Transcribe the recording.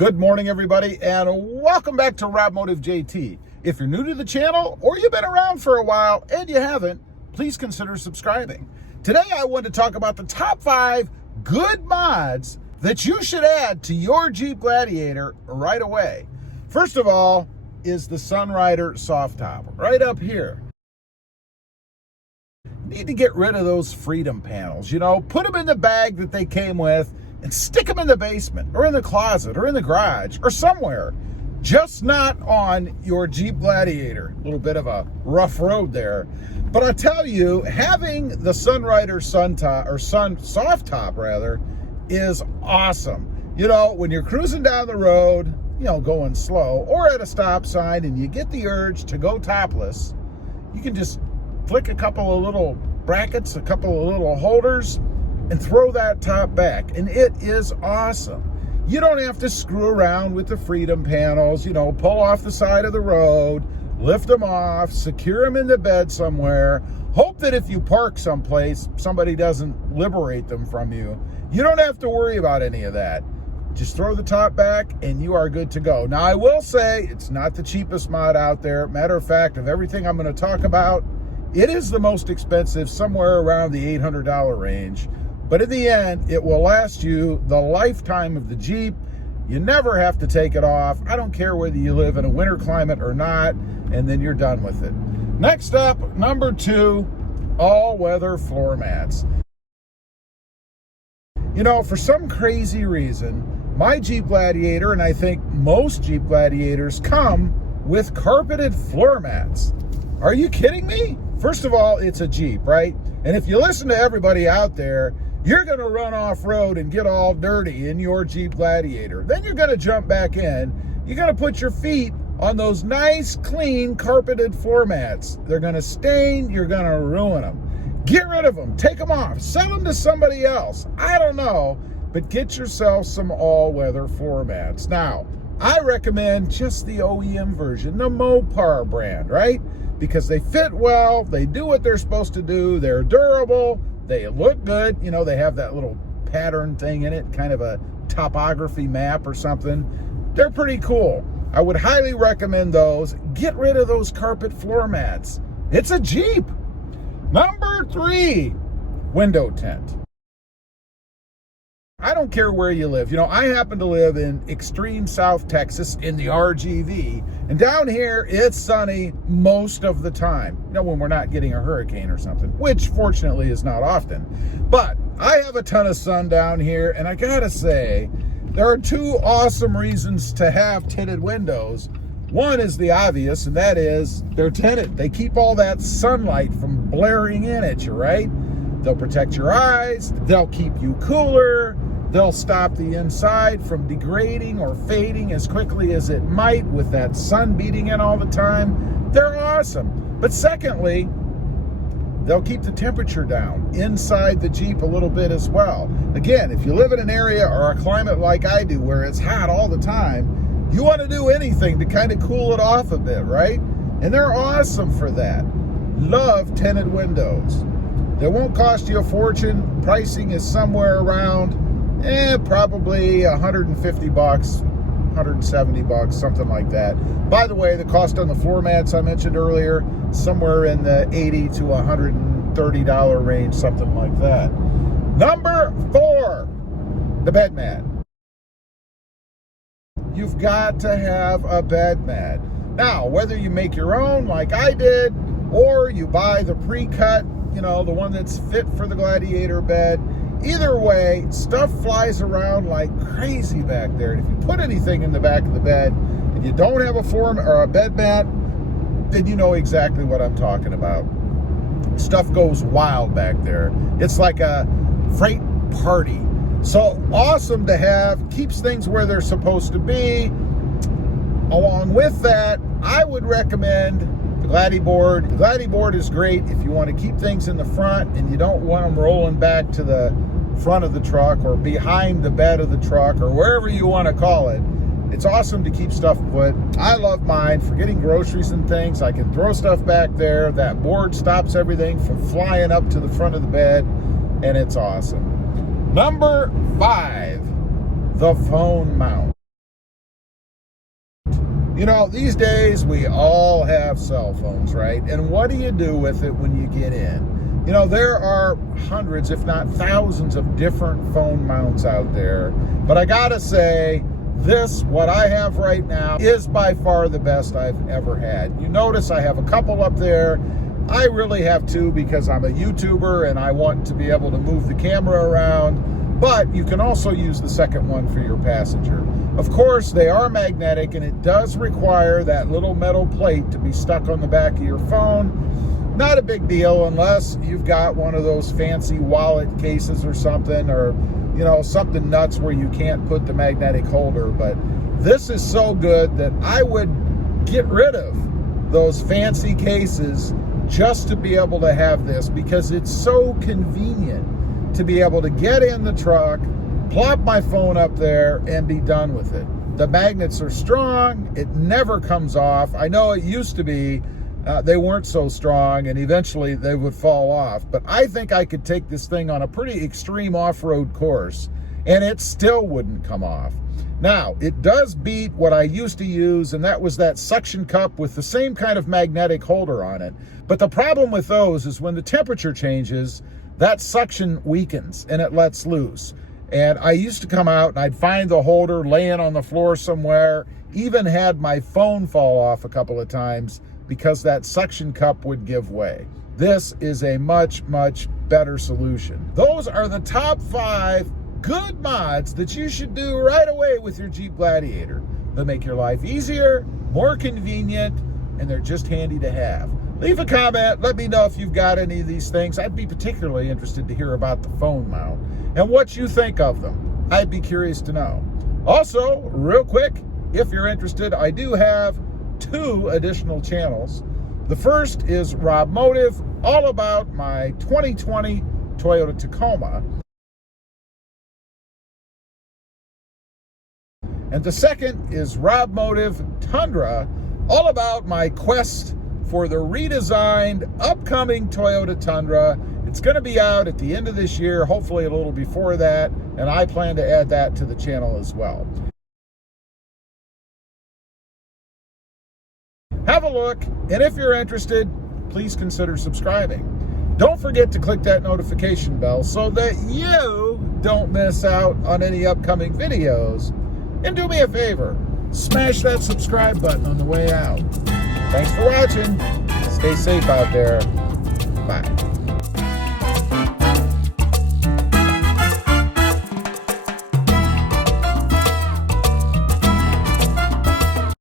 Good morning, everybody, and welcome back to Robmotive JT. If you're new to the channel or you've been around for a while and you haven't, please consider subscribing. Today, I want to talk about the top 5 good mods that you should add to your Jeep Gladiator right away. First of all is the Sunrider Soft top right up here. Need to get rid of those freedom panels, put them in the bag that they came with and stick them in the basement or in the closet or in the garage or somewhere, just not on your Jeep Gladiator. A little bit of a rough road there. But I tell you, having the Sunrider Soft top is awesome. When you're cruising down the road, going slow or at a stop sign and you get the urge to go topless, you can just flick a couple of little brackets, a couple of little holders, and throw that top back, and it is awesome. You don't have to screw around with the freedom panels, pull off the side of the road, lift them off, secure them in the bed somewhere, hope that if you park someplace, somebody doesn't liberate them from you. You don't have to worry about any of that. Just throw the top back and you are good to go. Now, I will say it's not the cheapest mod out there. Matter of fact, of everything I'm going to talk about, it is the most expensive, somewhere around the $800 range. But in the end, it will last you the lifetime of the Jeep. You never have to take it off. I don't care whether you live in a winter climate or not, and then you're done with it. Next up, number 2, all-weather floor mats. For some crazy reason, my Jeep Gladiator, and I think most Jeep Gladiators, come with carpeted floor mats. Are you kidding me? First of all, it's a Jeep, right? And if you listen to everybody out there, you're going to run off-road and get all dirty in your Jeep Gladiator. Then you're going to jump back in. You're going to put your feet on those nice, clean, carpeted floor mats. They're going to stain. You're going to ruin them. Get rid of them. Take them off. Sell them to somebody else. I don't know, but get yourself some all-weather floor mats. Now, I recommend just the OEM version, the Mopar brand, right? Because they fit well. They do what they're supposed to do. They're durable. They look good. They have that little pattern thing in it, kind of a topography map or something. They're pretty cool. I would highly recommend those. Get rid of those carpet floor mats. It's a Jeep. Number 3, window tint. I don't care where you live. I happen to live in extreme South Texas in the RGV. And down here, it's sunny most of the time. When we're not getting a hurricane or something, which fortunately is not often. But I have a ton of sun down here, and I gotta say, there are 2 awesome reasons to have tinted windows. One is the obvious, and that is they're tinted. They keep all that sunlight from blaring in at you, right? They'll protect your eyes. They'll keep you cooler. They'll stop the inside from degrading or fading as quickly as it might with that sun beating in all the time. They're awesome. But secondly, they'll keep the temperature down inside the Jeep a little bit as well. Again, if you live in an area or a climate like I do where it's hot all the time, you want to do anything to kind of cool it off a bit, right? And they're awesome for that. Love tinted windows. They won't cost you a fortune. Pricing is somewhere around probably $150, $170, something like that. By the way, the cost on the floor mats I mentioned earlier, somewhere in the $80 to $130 range, something like that. Number 4, the bed mat. You've got to have a bed mat. Now, whether you make your own like I did, or you buy the pre-cut, the one that's fit for the Gladiator bed, either way, stuff flies around like crazy back there. And if you put anything in the back of the bed and you don't have a floor or a bed mat, then you know exactly what I'm talking about. Stuff goes wild back there. It's like a freight party. So awesome to have. Keeps things where they're supposed to be. Along with that, I would recommend the Gladiboard. The Gladiboard is great if you want to keep things in the front and you don't want them rolling back to the front of the truck or behind the bed of the truck or wherever you want to call it. It's awesome to keep stuff put. I love mine for getting groceries and things. I can throw stuff back there. That board stops everything from flying up to the front of the bed, and it's awesome. Number 5, the phone mount. You know, these days we all have cell phones, right? And what do you do with it when you get in? You know, there are hundreds, if not thousands, of different phone mounts out there. But I gotta say, this, what I have right now, is by far the best I've ever had. You notice I have a couple up there. I really have two because I'm a YouTuber and I want to be able to move the camera around. But you can also use the second one for your passenger. Of course, they are magnetic, and it does require that little metal plate to be stuck on the back of your phone. Not a big deal unless you've got one of those fancy wallet cases or something, or you know, something nuts where you can't put the magnetic holder. But this is so good that I would get rid of those fancy cases just to be able to have this, because it's so convenient to be able to get in the truck, plop my phone up there, and be done with it. The magnets are strong. It never comes off. I know it used to be they weren't so strong, and eventually they would fall off. But I think I could take this thing on a pretty extreme off-road course, and it still wouldn't come off. Now, it does beat what I used to use, and that was that suction cup with the same kind of magnetic holder on it. But the problem with those is when the temperature changes, that suction weakens and it lets loose. And I used to come out and I'd find the holder laying on the floor somewhere, even had my phone fall off a couple of times because that suction cup would give way. This is a much, much better solution. Those are the top 5 good mods that you should do right away with your Jeep Gladiator. They'll make your life easier, more convenient, and they're just handy to have. Leave a comment. Let me know if you've got any of these things. I'd be particularly interested to hear about the phone mount and what you think of them. I'd be curious to know. Also, real quick, if you're interested, I do have 2 additional channels. The first is Rob Motive, all about my 2020 Toyota Tacoma. And the second is Rob Motive Tundra, all about my quest for the redesigned upcoming Toyota Tundra. It's going to be out at the end of this year, hopefully a little before that, and I plan to add that to the channel as well. Have a look, and if you're interested, please consider subscribing. Don't forget to click that notification bell so that you don't miss out on any upcoming videos. And do me a favor, smash that subscribe button on the way out. Thanks for watching. Stay safe out there. Bye.